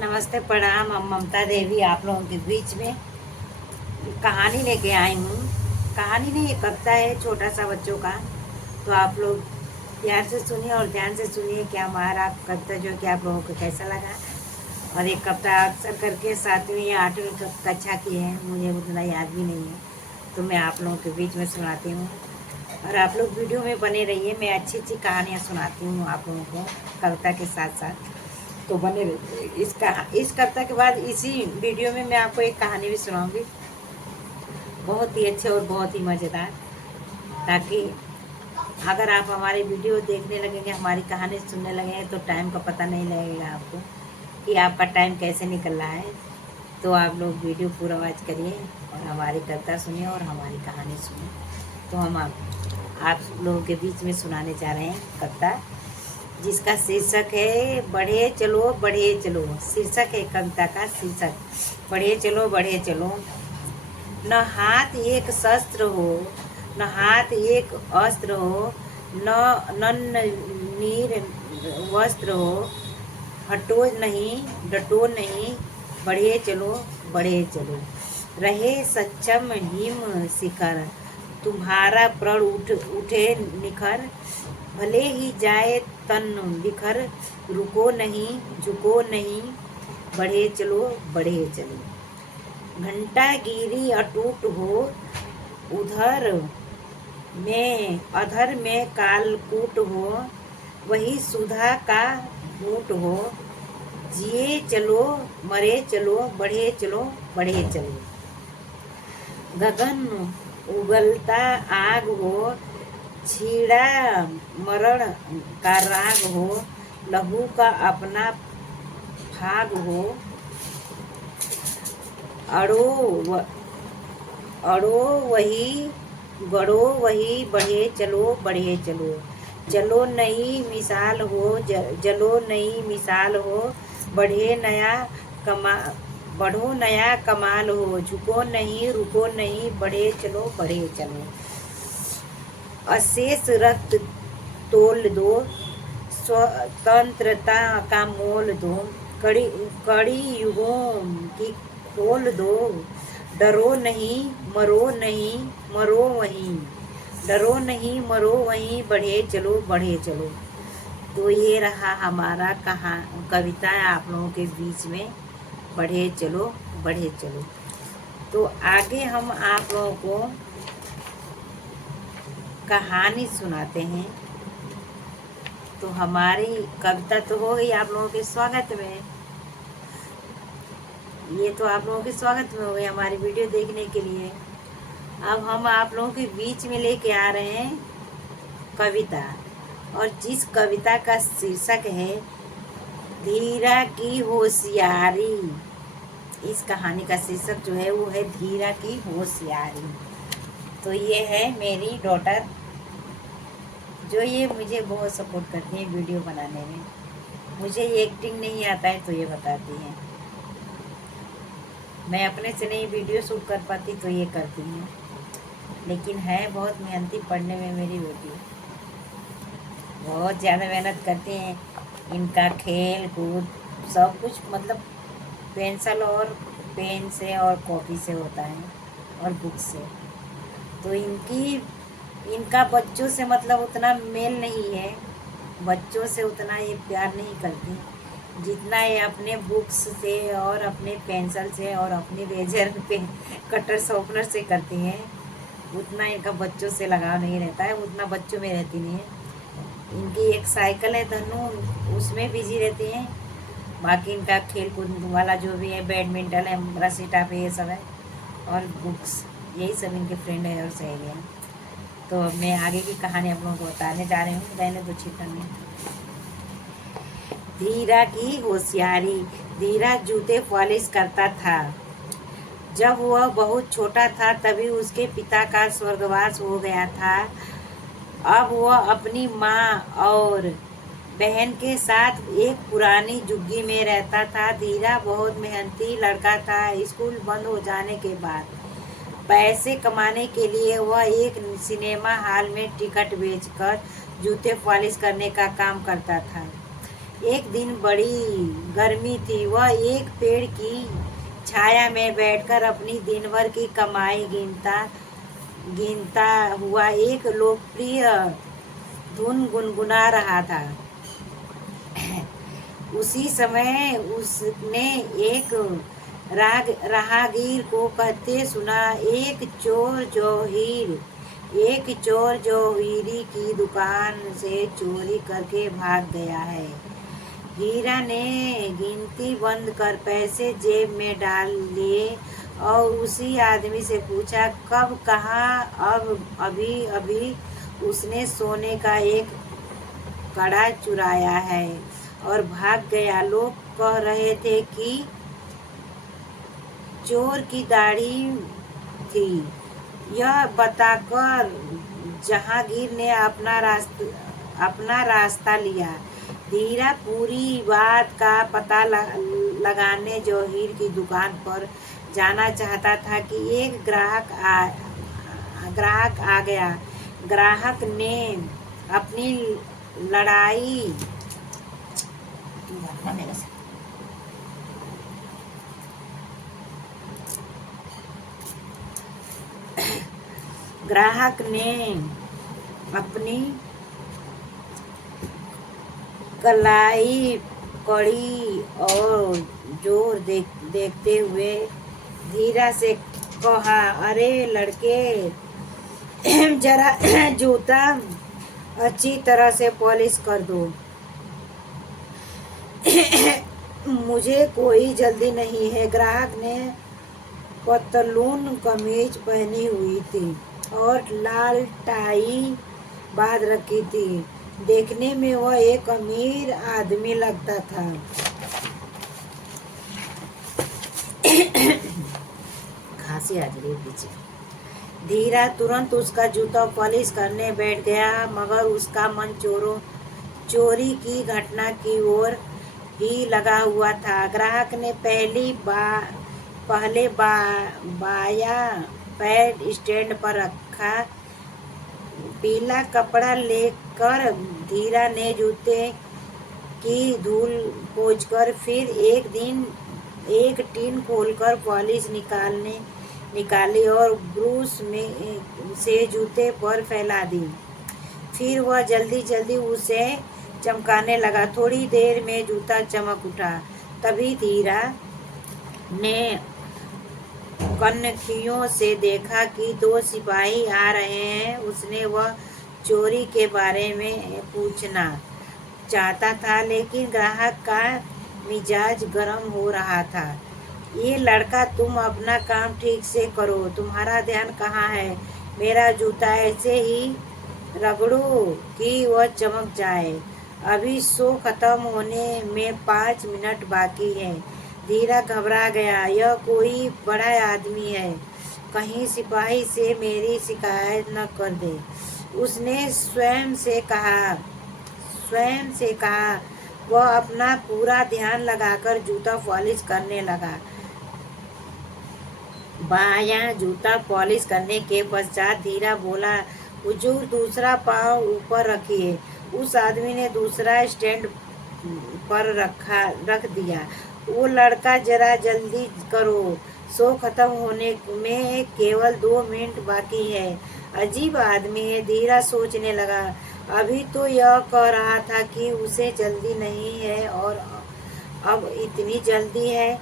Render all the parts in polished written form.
नमस्ते, प्रणाम। हम ममता देवी आप लोगों के बीच में कहानी लेके आई हूँ। कहानी नहीं, एक कविता है छोटा सा बच्चों का। तो आप लोग प्यार से सुनिए और ध्यान से सुनिए कि हमारा कविता जो कि आप लोगों को कैसा लगा। और एक कविता अक्सर करके 7वीं या 8वीं कक्षा की है, मुझे उतना याद भी नहीं है, तो मैं आप लोगों के बीच में सुनाती हूँ। और आप लोग वीडियो में बने रहिए, मैं अच्छी अच्छी कहानियाँ सुनाती हूँ आप लोगों को कविता के साथ साथ, तो बने रहिए। इस कविता के बाद इसी वीडियो में मैं आपको एक कहानी भी सुनाऊंगी, बहुत ही अच्छे और बहुत ही मज़ेदार, ताकि अगर आप हमारी वीडियो देखने लगेंगे, हमारी कहानी सुनने लगेंगे, तो टाइम का पता नहीं लगेगा आपको कि आपका टाइम कैसे निकल रहा है। तो आप लोग वीडियो पूरा वॉच करिए और हमारी कविता सुनिए और हमारी कहानी सुनिए। तो हम आप लोगों के बीच में सुनाने जा रहे हैं कविता, जिसका शीर्षक है बढ़े चलो बढ़े चलो। शीर्षक है कविता का शीर्षक, बढ़े चलो बढ़े चलो। न हाथ एक शस्त्र हो, न हाथ एक अस्त्र हो, न नीर वस्त्र हो, हटो नहीं डटो नहीं, बढ़े चलो बढ़े चलो। रहे सक्षम हिम शिखर, तुम्हारा प्रण उठे निखर, भले ही जाए तन बिखर, रुको नहीं झुको नहीं, बढ़े चलो बढ़े चलो। घंटा गिरी अटूट हो, उधर में अधर में कालकूट हो, वही सुधा का घूट हो, जिए चलो मरे चलो, बढ़े चलो बढ़े चलो। गगन उगलता आग हो, छीड़ा मरण का राग हो, लहू का अपना भाग हो, अड़ो वही गड़ो वही, बढ़े चलो बढ़े चलो। चलो नई मिसाल हो, जलो नई मिसाल हो, बढ़ो नया कमाल हो, झुको नहीं रुको नहीं, बढ़े चलो बढ़े चलो। अशेष रक्त तोल दो, स्वतंत्रता का मोल दो, कड़ी युगों की खोल दो, डरो नहीं मरो नहीं मरो वहीं, डरो नहीं मरो वहीं, बढ़े चलो बढ़े चलो। तो ये रहा हमारा कविता आप लोगों के बीच में, बढ़े चलो बढ़े चलो। तो आगे हम आप लोगों को कहानी सुनाते हैं। तो हमारी कविता तो हो गई आप लोगों के स्वागत में, ये तो आप लोगों के स्वागत में हो गई हमारी वीडियो देखने के लिए। अब हम आप लोगों के बीच में लेके आ रहे हैं कविता, और जिस कविता का शीर्षक है धीरा की होशियारी। इस कहानी का शीर्षक जो है वो है धीरा की होशियारी। तो ये है मेरी डॉटर, जो ये मुझे बहुत सपोर्ट करती है वीडियो बनाने में। मुझे ये एक्टिंग नहीं आता है तो ये बताती है, मैं अपने से नहीं वीडियो शूट कर पाती तो ये करती हैं। लेकिन है बहुत मेहनती पढ़ने में मेरी बेटी, बहुत ज़्यादा मेहनत करती हैं। इनका खेल कूद सब कुछ मतलब पेंसिल और पेन से और कॉपी से होता है और बुक से। तो इनका बच्चों से मतलब उतना मेल नहीं है, बच्चों से उतना ये प्यार नहीं करती जितना ये अपने बुक्स से और अपने पेंसिल से और अपने रेजर पे कटर शार्पनर से करती हैं। उतना इनका बच्चों से लगाव नहीं रहता है, उतना बच्चों में रहती नहीं है। इनकी एक साइकिल है धनु, उसमें बिजी रहती हैं। बाकी इनका खेल कूद वाला जो भी है, बैडमिंटन है, रस्सी टापे, ये सब है, और बुक्स, यही सब इनके फ्रेंड है और सहेली हैं। तो अब मैं आगे की कहानी आप लोगों को बताने जा रही हूँ, रहने दो छिटन में। धीरा की होशियारी। धीरा जूते पॉलिश करता था। जब वह बहुत छोटा था तभी उसके पिता का स्वर्गवास हो गया था। अब वह अपनी माँ और बहन के साथ एक पुरानी झुग्गी में रहता था। धीरा बहुत मेहनती लड़का था। स्कूल बंद हो जाने के बाद पैसे कमाने के लिए वह एक सिनेमा हॉल में टिकट बेचकर जूते पॉलिश करने का काम करता था। एक दिन बड़ी गर्मी थी। वह एक पेड़ की छाया में बैठकर अपनी दिन भर की कमाई गिनता गिनता हुआ एक लोकप्रिय धुन गुनगुना रहा था। उसी समय उसने एक राहगीर को कहते सुना, एक चोर जोहीरी की दुकान से चोरी करके भाग गया है। हीरा ने गिनती बंद कर पैसे जेब में डाल लिए और उसी आदमी से पूछा, कब, कहाँ? अभी अभी उसने सोने का एक कड़ा चुराया है और भाग गया। लोग कह रहे थे कि चोर की दाढ़ी थी। यह बताकर जहांगीर ने अपना रास्ता लिया। धीरा पूरी बात का पता लगाने जौहरी की दुकान पर जाना चाहता था कि एक ग्राहक आ गया। ग्राहक ने अपनी लड़ाई ग्राहक ने अपनी कलाई कड़ी और जोर देखते हुए धीरा से कहा, अरे लड़के, जरा जूता अच्छी तरह से पॉलिश कर दो। मुझे कोई जल्दी नहीं है। ग्राहक ने पतलून कमीज पहनी हुई थी और लाल टाई बांध रखी थी। देखने में वह एक अमीर आदमी लगता था। खांसी आ रही है पीछे। धीरा तुरंत उसका जूता पॉलिश करने बैठ गया, मगर उसका मन चोरी की घटना की ओर ही लगा हुआ था। ग्राहक ने पहले बाया पैर स्टैंड पर रखा। पीला कपड़ा लेकर धीरा ने जूते की धूल पोंछकर फिर एक टीन खोलकर पॉलिश निकाली और ब्रश से जूते पर फैला दी। फिर वह जल्दी उसे चमकाने लगा। थोड़ी देर में जूता चमक उठा। तभी धीरा ने कनखियों से देखा कि दो सिपाही आ रहे हैं। उसने वह चोरी के बारे में पूछना चाहता था, लेकिन ग्राहक का मिजाज गर्म हो रहा था। ये लड़का, तुम अपना काम ठीक से करो। तुम्हारा ध्यान कहाँ है? मेरा जूता ऐसे ही रगड़ो कि वह चमक जाए। अभी शो खत्म होने में 5 मिनट बाकी है। धीरा घबरा गया। यह कोई बड़ा आदमी है, कहीं सिपाही से मेरी शिकायत न कर दे। उसने स्वयं से कहा। वह अपना पूरा ध्यान लगाकर जूता पॉलिश करने लगा। बायां जूता पॉलिश करने के पश्चात धीरा बोला, हुजूर, दूसरा पाँव ऊपर रखिए। उस आदमी ने दूसरा स्टैंड पर रख दिया। वो लड़का, जरा जल्दी करो, शो खत्म होने में केवल 2 मिनट बाकी है। अजीब आदमी है, धीरा सोचने लगा। अभी तो यह कह रहा था कि उसे जल्दी नहीं है और अब इतनी जल्दी है।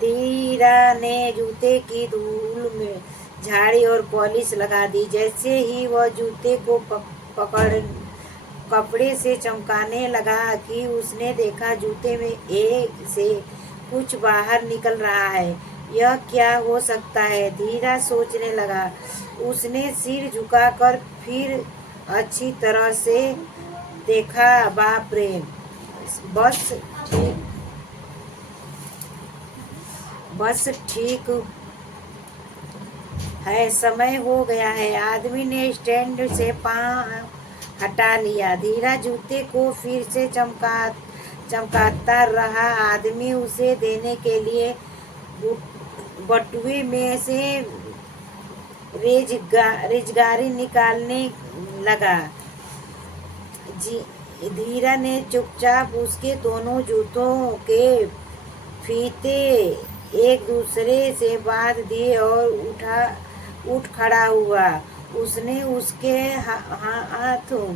धीरा ने जूते की धूल में झाड़ी और पॉलिश लगा दी। जैसे ही वह जूते को पकड़ कपड़े से चमकाने लगा कि उसने देखा जूते में एक से कुछ बाहर निकल रहा है। यह क्या हो सकता है? धीरा सोचने लगा। उसने सिर झुकाकर फिर अच्छी तरह से देखा। बाप रे, बस ठीक है, समय हो गया है। आदमी ने स्टैंड से पाँव हटा लिया। धीरा जूते को फिर से चमकाता रहा। आदमी उसे देने के लिए बटुए में से रेजगारी निकालने लगा। धीरा ने चुपचाप उसके दोनों जूतों के फीते एक दूसरे से बांध दिए और उठ खड़ा हुआ। उसने उसके हाथों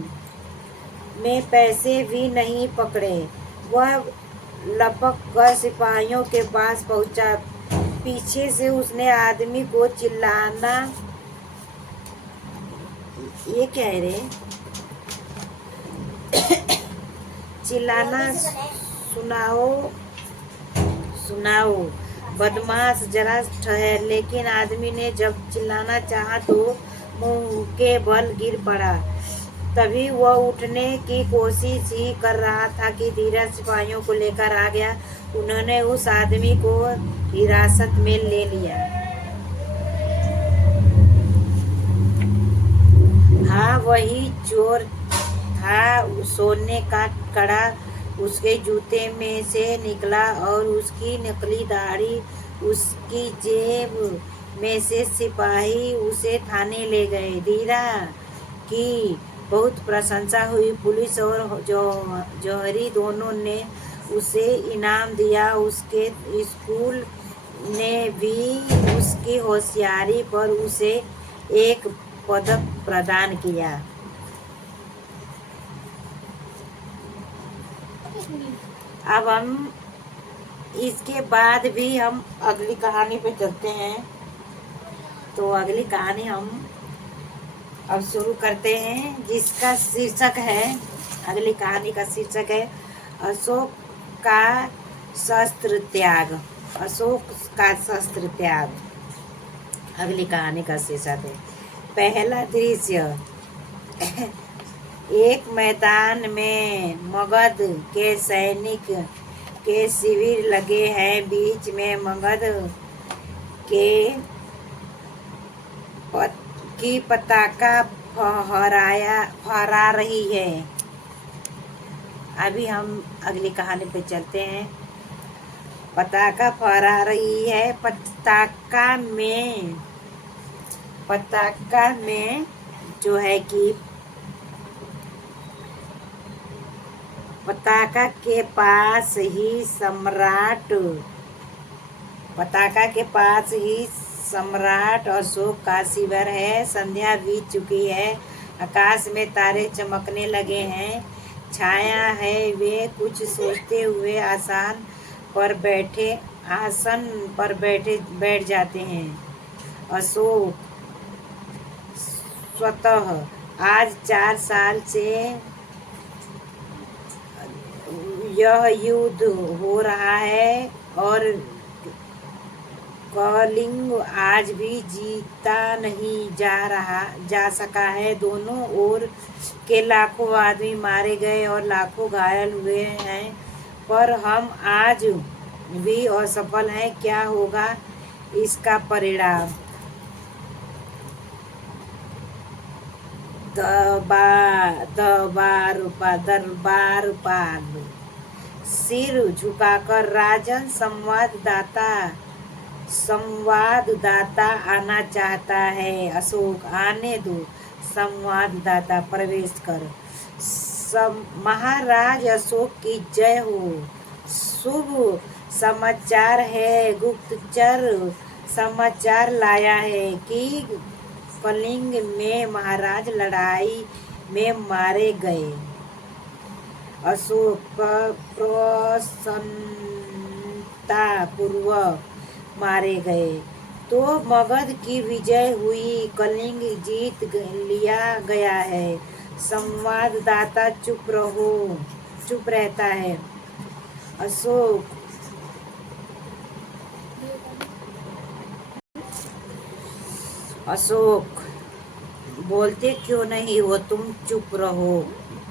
में पैसे भी नहीं पकड़े। वह लपक कर सिपाहियों के पास पहुंचा। पीछे से उसने आदमी को चिल्लाना, ये क्या है रे, चिल्लाना, सुनाओ सुनाओ बदमाश जरा ठहर। लेकिन आदमी ने जब चिल्लाना चाहा तो मुंह के बल गिर पड़ा। तभी वह उठने की कोशिश ही कर रहा था कि धीरज सिपाहियों को लेकर आ गया। उन्होंने उस आदमी को हिरासत में ले लिया। हाँ, वही चोर था। सोने का कड़ा उसके जूते में से निकला और उसकी नकली दाढ़ी उसकी जेब में से। सिपाही उसे थाने ले गए। धीरा की बहुत प्रशंसा हुई। पुलिस और जौहरी दोनों ने उसे इनाम दिया। उसके स्कूल ने भी उसकी होशियारी पर उसे एक पदक प्रदान किया। अब हम इसके बाद भी हम अगली कहानी पे चलते हैं। तो अगली कहानी हम अब शुरू करते हैं, जिसका शीर्षक है, अगली कहानी का शीर्षक है अशोक का शस्त्र त्याग। अशोक का शस्त्र त्याग अगली कहानी का शीर्षक है। पहला दृश्य। एक मैदान में मगध के सैनिक के शिविर लगे हैं। बीच में मगध के की पताका फहरा रही है। अभी हम अगली कहानी पे चलते हैं। पताका फहरा रही है। पताका में जो है कि पताका के पास ही सम्राट अशोक का शिविर है। संध्या बीत चुकी है। आकाश में तारे चमकने लगे हैं। छाया है। वे कुछ सोचते हुए आसन पर बैठ जाते हैं। अशोक स्वतः आज 4 साल से यह युद्ध हो रहा है और कलिंग आज भी जीता नहीं जा सका है। दोनों ओर के लाखों आदमी मारे गए और लाखों घायल हुए हैं, पर हम आज भी असफल हैं। क्या होगा इसका परिणाम? दरबारपाल सिर झुकाकर राजन संवाददाता आना चाहता है। अशोक, आने दो। संवाददाता, प्रवेश कर। महाराज अशोक की जय हो। शुभ समाचार है। गुप्तचर समाचार लाया है कि कलिंग में महाराज लड़ाई में मारे गए। अशोक प्रसन्नतापूर्वक मारे गए तो मगध की विजय हुई। कलिंग जीत लिया गया है। संवाददाता चुप रहता है। अशोक, बोलते क्यों नहीं हो? तुम चुप रहो।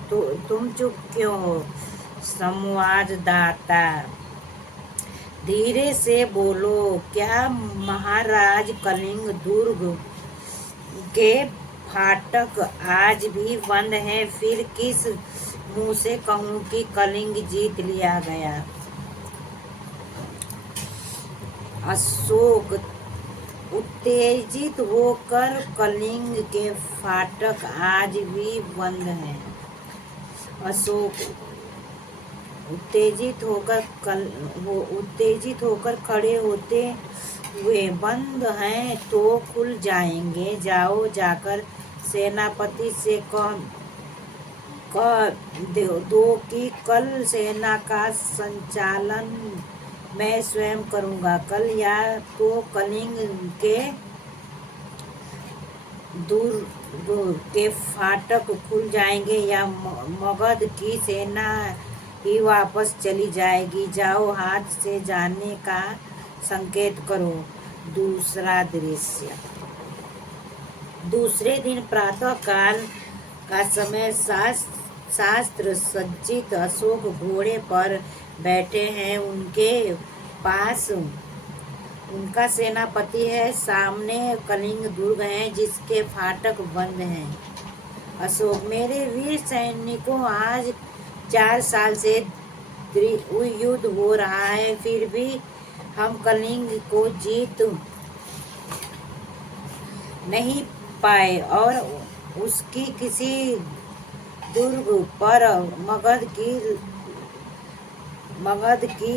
तो तुम चुप क्यों हो? संवाददाता, धीरे से बोलो। क्या महाराज कलिंग दुर्ग के फाटक आज भी बंद हैं? फिर किस मुंह से कहूं कि कलिंग जीत लिया गया? अशोक उत्तेजित होकर, कलिंग के फाटक आज भी बंद हैं। अशोक उत्तेजित होकर खड़े होते हुए, बंद हैं तो खुल जाएंगे, जाओ जाकर सेनापति से कह दो कि कल सेना का संचालन मैं स्वयं करूंगा। कल या तो कलिंग के दुर्ग के फाटक खुल जाएंगे या मगध की सेना ही वापस चली जाएगी। जाओ, हाथ से जाने का संकेत करो। दूसरा दृश्य। दूसरे दिन प्रातः काल का समय, शास्त्र सज्जित अशोक घोड़े पर बैठे हैं। उनके पास उनका सेनापति है। सामने कलिंग दुर्ग है जिसके फाटक बंद हैं। अशोक, मेरे वीर सैनिकों, आज 4 साल से युद्ध हो रहा है, फिर भी हम कलिंग को जीत नहीं पाए और उसकी किसी दुर्ग पर मगध की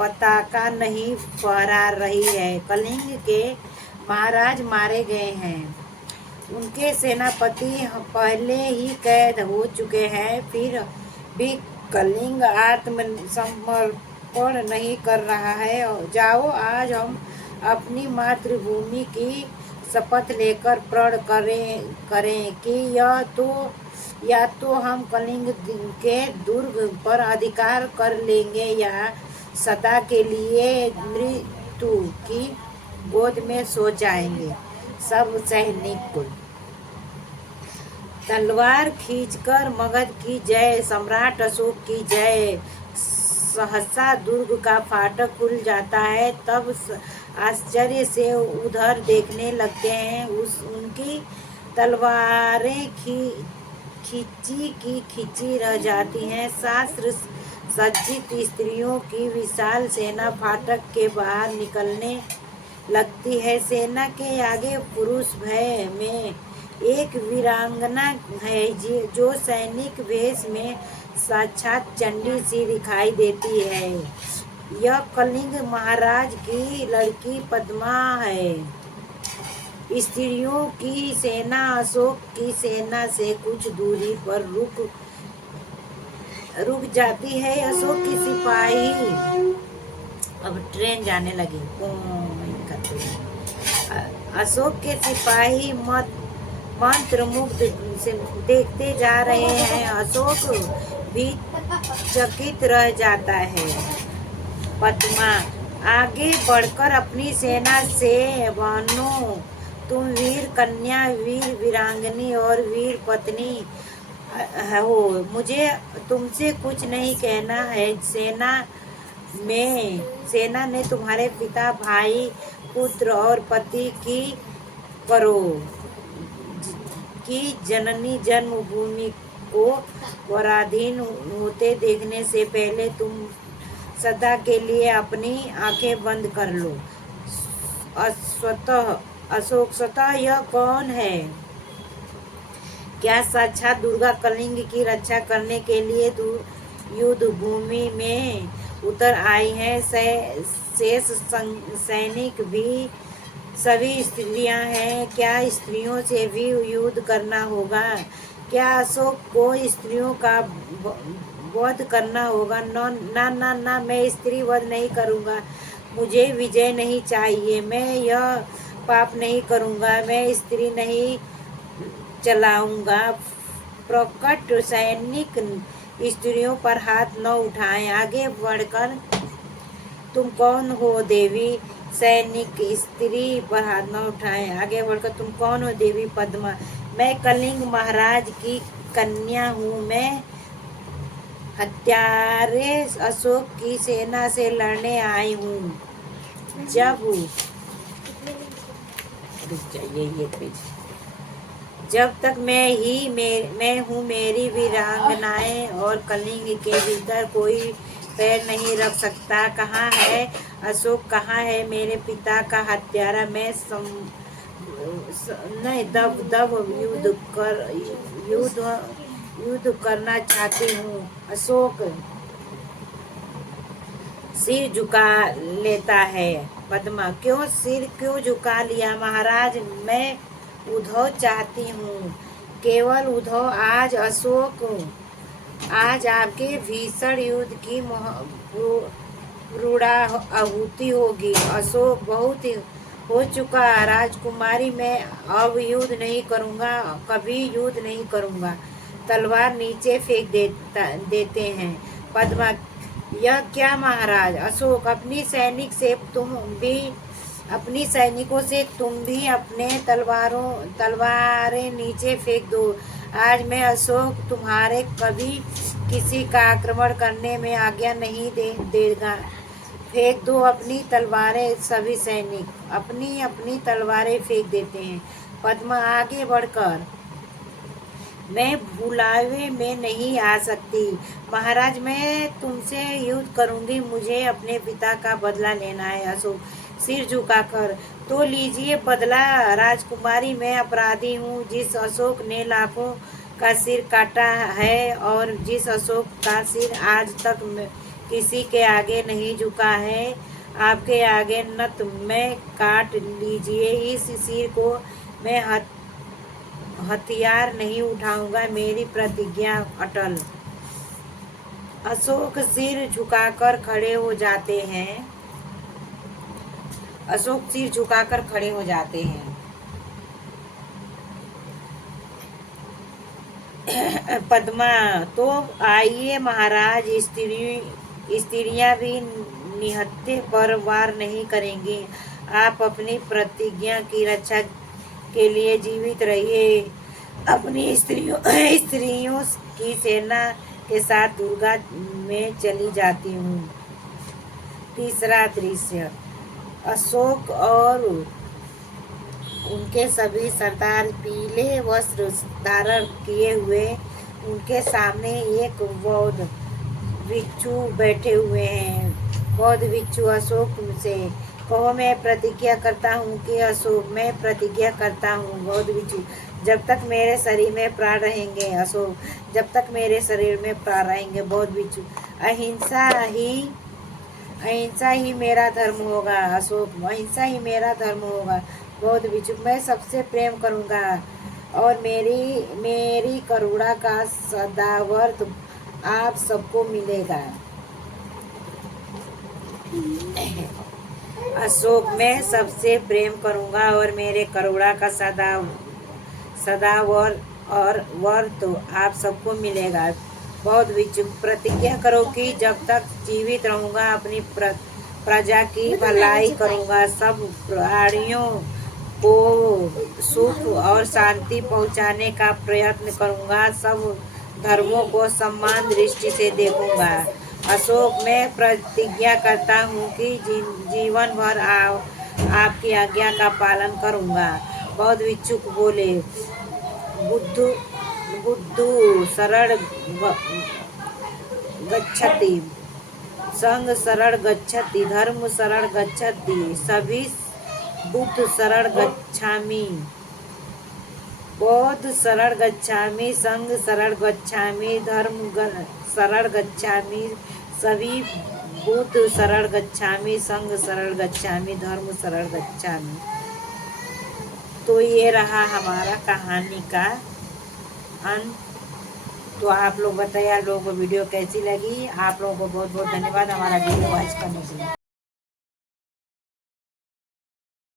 पताका नहीं फहरा रही है। कलिंग के महाराज मारे गए हैं, उनके सेनापति पहले ही कैद हो चुके हैं, फिर भी कलिंग आत्मसमर्पण नहीं कर रहा है। जाओ, आज हम अपनी मातृभूमि की शपथ लेकर प्रण करें कि या तो हम कलिंग के दुर्ग पर अधिकार कर लेंगे या सदा के लिए मृत्यु की गोद में सो जाएंगे। सब सैनिक तलवार खींचकर मगध की जय, सम्राट अशोक की जय। सहसा दुर्ग का फाटक खुल जाता है। तब आश्चर्य से उधर देखने लगते हैं। उनकी तलवारें खींची रह जाती हैं। शास्त्र सज्जित स्त्रियों की विशाल सेना फाटक के बाहर निकलने लगती है। सेना के आगे पुरुष भय में एक वीरांगना है जो सैनिक वेश में साक्षात चंडी सी दिखाई देती है। यह कलिंग महाराज की लड़की पद्मा है। स्त्रियों की सेना अशोक की सेना से कुछ दूरी पर रुक जाती है। अशोक की सिपाही, अब ट्रेन जाने लगी। अशोक के सिपाही मंत्र मुग्ध से देखते जा रहे हैं। अशोक भी चकित रह जाता है। पद्मा आगे बढ़कर अपनी सेना से, बहनों, तुम वीर कन्या, वीर वीरांगनी और वीर पत्नी हो, मुझे तुमसे कुछ नहीं कहना है। सेना ने तुम्हारे पिता, भाई, पुत्र और पति की जननी जन्मभूमि को पराधीन होते देखने से पहले तुम सदा के लिए अपनी आंखें बंद कर लो। अशोक, स्वतः यह कौन है? क्या साक्षात दुर्गा कलिंग की रक्षा करने के लिए युद्ध भूमि में उतर आई है? शेष सैनिक भी सभी स्त्रियां हैं। क्या स्त्रियों से भी युद्ध करना होगा? क्या अशोक को स्त्रियों का वध करना होगा? ना ना ना, मैं स्त्री वध नहीं करूंगा। मुझे विजय नहीं चाहिए। मैं यह पाप नहीं करूंगा। मैं स्त्री नहीं चलाऊंगा। प्रकट सैनिक स्त्रियों पर हाथ न उठाएं। आगे बढ़कर, तुम कौन हो देवी? सैनिक स्त्री पर हाथ न उठाएं। आगे बढ़कर, तुम कौन हो देवी? पद्मा, मैं कलिंग महाराज की कन्या हूँ। मैं हत्यारे अशोक की सेना से लड़ने आई हूँ। जब तक मैं हूँ, मेरी वीरांगनाएं और कलिंग के भीतर कोई पैर नहीं रख सकता। कहाँ है अशोक? कहाँ है मेरे पिता का हत्यारा? मैं दब युद्ध युद्ध करना चाहती हूँ। अशोक सिर झुका लेता है। पद्मा, क्यों सिर क्यों झुका लिया महाराज? मैं उद्धव चाहती हूँ, केवल उद्धव। आज अशोक, आज आपके भीषण युद्ध की रूढ़ा आहुति होगी। अशोक, बहुत हो चुका राजकुमारी, मैं अब युद्ध नहीं करूँगा, कभी युद्ध नहीं करूँगा। तलवार नीचे फेंक देते हैं। पद्मा, यह क्या महाराज? अशोक, अपनी सैनिकों से तुम भी अपने तलवारें नीचे फेंक दो। आज मैं अशोक तुम्हारे कभी किसी का आक्रमण करने में आज्ञा नहीं देगा। फेंक दो अपनी तलवारें। सभी सैनिक अपनी अपनी तलवारें फेंक देते हैं। पद्मा आगे बढ़कर, मैं भुलावे में नहीं आ सकती महाराज, मैं तुमसे युद्ध करूंगी, मुझे अपने पिता का बदला लेना है। अशोक सिर झुकाकर, तो लीजिए बदला राजकुमारी, मैं अपराधी हूँ। जिस अशोक ने लाखों का सिर काटा है और जिस अशोक का सिर आज तक किसी के आगे नहीं झुका है, आपके आगे नत मैं काट लीजिए इस सिर को। मैं हथियार नहीं उठाऊंगा, मेरी प्रतिज्ञा अटल। अशोक सिर झुकाकर खड़े हो जाते हैं। अशोक सिर झुकाकर खड़े हो जाते हैं। पद्मा, तो आइए महाराज, स्त्रियां भी निहत्थे पर वार नहीं करेंगी। आप अपनी प्रतिज्ञा की रक्षा के लिए जीवित रहिए। अपनी स्त्रियों की सेना के साथ दुर्गा में चली जाती हूँ। तीसरा दृश्य, अशोक और उनके सभी सरदार पीले वस्त्र धारण किए हुए, उनके सामने एक बौद्ध भिक्षु बैठे हुए हैं। बौद्ध भिक्षु अशोक से, कहो मैं प्रतिज्ञा करता हूँ कि अशोक, मैं प्रतिज्ञा करता हूँ। बौद्ध भिक्षु, जब तक मेरे शरीर में प्राण रहेंगे। अशोक, जब तक मेरे शरीर में प्राण रहेंगे। बौद्ध भिक्षु, अहिंसा ही मेरा धर्म होगा। अशोक, अहिंसा ही मेरा धर्म होगा। बौद्ध भिक्षु, मैं सबसे प्रेम करूँगा और मेरी करुणा का सदावर्त आप सबको मिलेगा। अशोक, मैं सबसे प्रेम करूँगा और मेरे करुणा का वर्त आप सबको मिलेगा। बौद्ध भिक्षु, प्रतिज्ञा करो कि जब तक जीवित रहूँगा अपनी प्रजा की भलाई करूँगा, सब प्राणियों को सुख और शांति पहुँचाने का प्रयत्न करूँगा, सब धर्मों को समान दृष्टि से देखूँगा। अशोक, मैं प्रतिज्ञा करता हूँ कि जीवन भर आपकी आज्ञा का पालन करूँगा। बौद्ध भिक्षु बोले, बुद्धू शरण गच्छति, संघ शरण गच्छति, धर्म शरण गच्छति, सभी बुद्ध शरण गच्छामि, बौद्ध शरण गच्छामि, संघ शरण गच्छामि, धर्म शरण गच्छामि, सभी बुद्ध शरण गच्छामि, संघ शरण गच्छामि, धर्म शरण गच्छामि। तो ये रहा हमारा कहानी का अंत। तो आप लोग बताइए आप लोगों को वीडियो कैसी लगी। आप लोगों को बहुत बहुत धन्यवाद हमारा वीडियो वॉच करने के लिए।